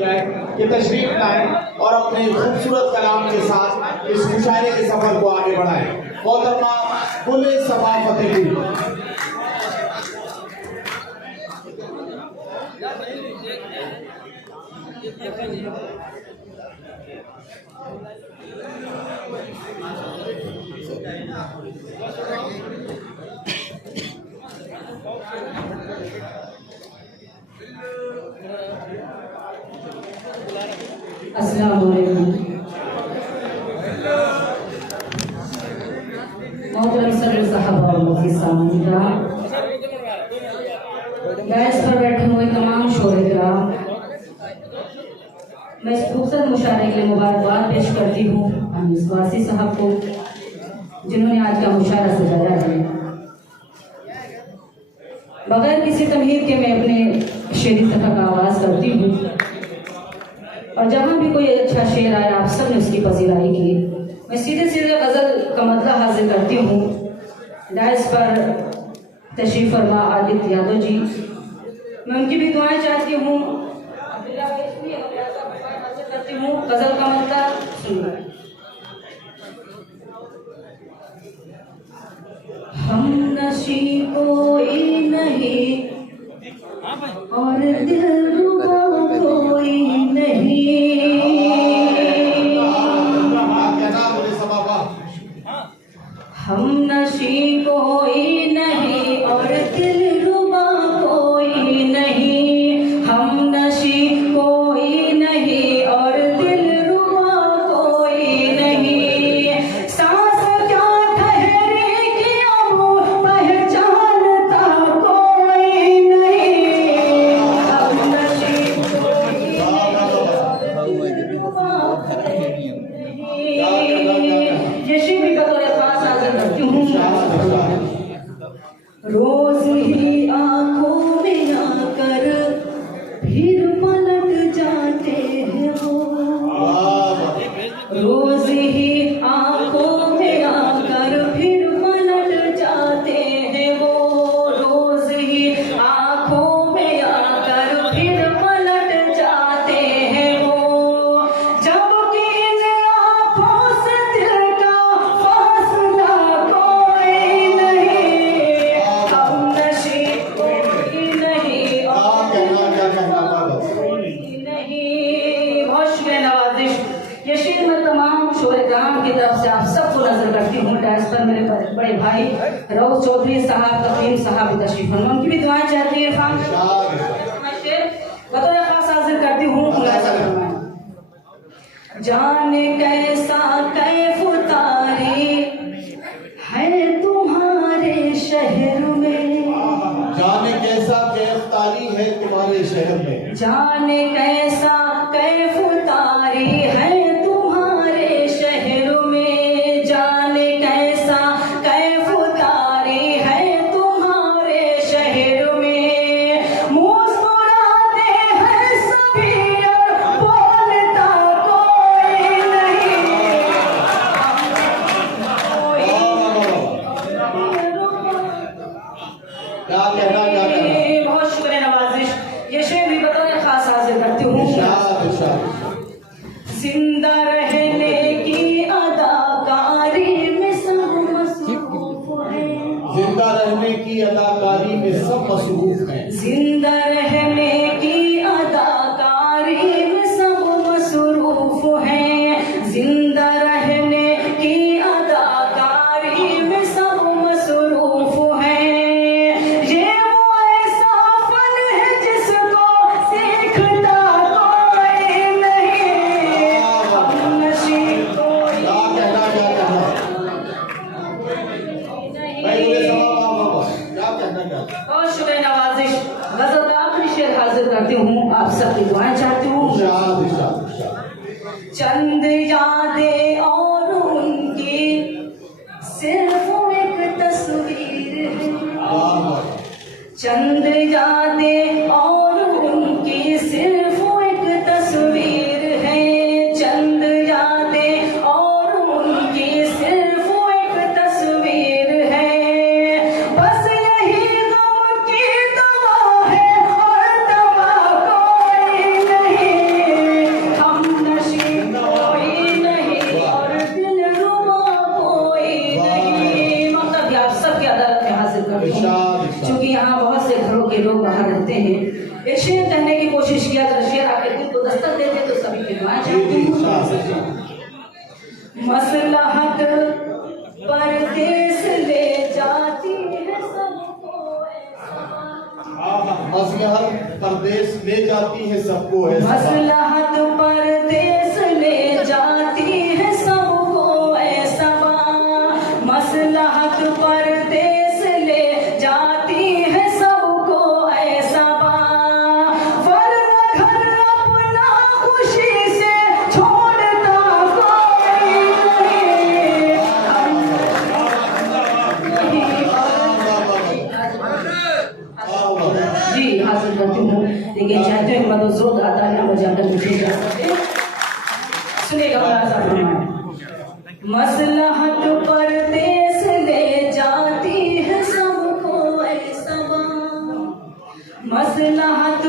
कि तशरीफ लाएं और अपने खूबसूरत कलाम के साथ इस मुशायरे के सफर को आगे बढ़ाएं। मोहतरमा गुल सबा फतेहपुरी। अस्सलाम वालेकुम। मोहतरम सदर साहब और मुफ्ती साहब, गैस पर बैठे हुए तमाम शोहरे-ए-किराम, मैं इस खूबसूरत मुशायरे के लिए मुबारकबाद पेश करती हूँ अमीस वासी साहब को, जिन्होंने आज का मुशायरा सजाया है। बगैर किसी तमहीद के मैं अपने शेरी सफ़र का आगाज़ करती हूँ और जहाँ भी कोई अच्छा शेर आया आप सब ने उसकी पजीराई की। मैं सीधे सीधे गज़ल का मतलब हाजिर करती हूँ। डायस पर तशरीफ़ फरमा आदित्य यादव जी, मैं उनकी भी दुआएं चाहती हूँ। करती हूँ गज़ल का मतलब सुनिए। हम नशी कोई नहीं और दिलरुबा कोई नहीं, हम नशी कोई नहीं और दिलरुबा कोई नहीं, हम नशी कोई नहीं और दिलरुबा कोई नहीं। सांस क्या ठहरेगी अब पहचानता कोई नहीं, हम नशी कोई ये शेर भी बतौर खास हाजिर करती हूँ। रोज ही आंखों में आकर फिर पलट जाते हैं वो, रोज ही आंखों में आकर फिर पलट जाते हैं वो, रोज ही आंखों में आकर फिर पलट जाते हैं वो। जबकि इन आंखों से दिल का फासला कोई नहीं, हम नशी कोई नहीं और कोई नहीं। बहुत शुक्रिया नवाजिश। ये शेर मैं तमाम शोहरे-ए-किराम की तरफ से आप सबको नजर करती हूँ। डायस पर मेरे बड़े भाई रऊफ चौधरी साहब, तकीम साहब भी तशरीफ फरमा, उनकी भी दुआएं चाहती है। इरफान मैं शेर बतौर खास हाजिर करती हूँ। जाने कैसा कैफ तारी है तुम्हारे शहर में, जाने कैसा कैफ तारी है तुम्हारे शहर में, जाने कैसा कैफ तारी है तुम्हारे शहर में, जाने कैसा कैफ तारी है तुम्हारे शहर में। मुस्कुराते हैं सभी और बोलता कोई नहीं, क्या कहना बहुत शुक्रिया नवाजिश। ये शेर भी बतौर खास हाजिर करती हूँ। जिंदा रहने की अदाकारी में सब मसरूफ है, जिंदा रहने की अदाकारी में सब मसरूफ हैं, जिंदा रहने की अदाकारी में सब मसरूफ है, जिंदा रहने की अदाकारी में सब मसरूफ है। ये वो ऐसा फन है जिसको सीखता कोई नहीं, हम नशी कोई बहुत शुक्रिया नवाजिश। गज़ल का आखिरी शेर हाजिर करती हूँ, आप सबकी दुआएं चाहती हूँ। चंद यादें और उनकी सिर्फ एक तस्वीर है, चंद यादें और उनकी सिर्फ एक तस्वीर है, चंद यादें और उनकी सिर्फ एक तस्वीर है। बस यही गम की दवा है और दवा कोई नहीं, चाहती हूँ। मसलहत परदेस ले जाती है सबको मसलहत परदेस ले जाती है सबको ऐसा मसलहत परदेस ले जाती है सबको ऐसा मसलहत परदेस ले जाती है सबको ऐसा वरना घर अपना खुशी से छोड़ता कोई नहीं। जी हासिल करती हूँ, लेकिन चाहते हैं मतलब जोर आता है ना बजाकर मुझे जा सकते। सुनिएगा मसलहत परदेस ले जाती है सबको ऐसा मसलहत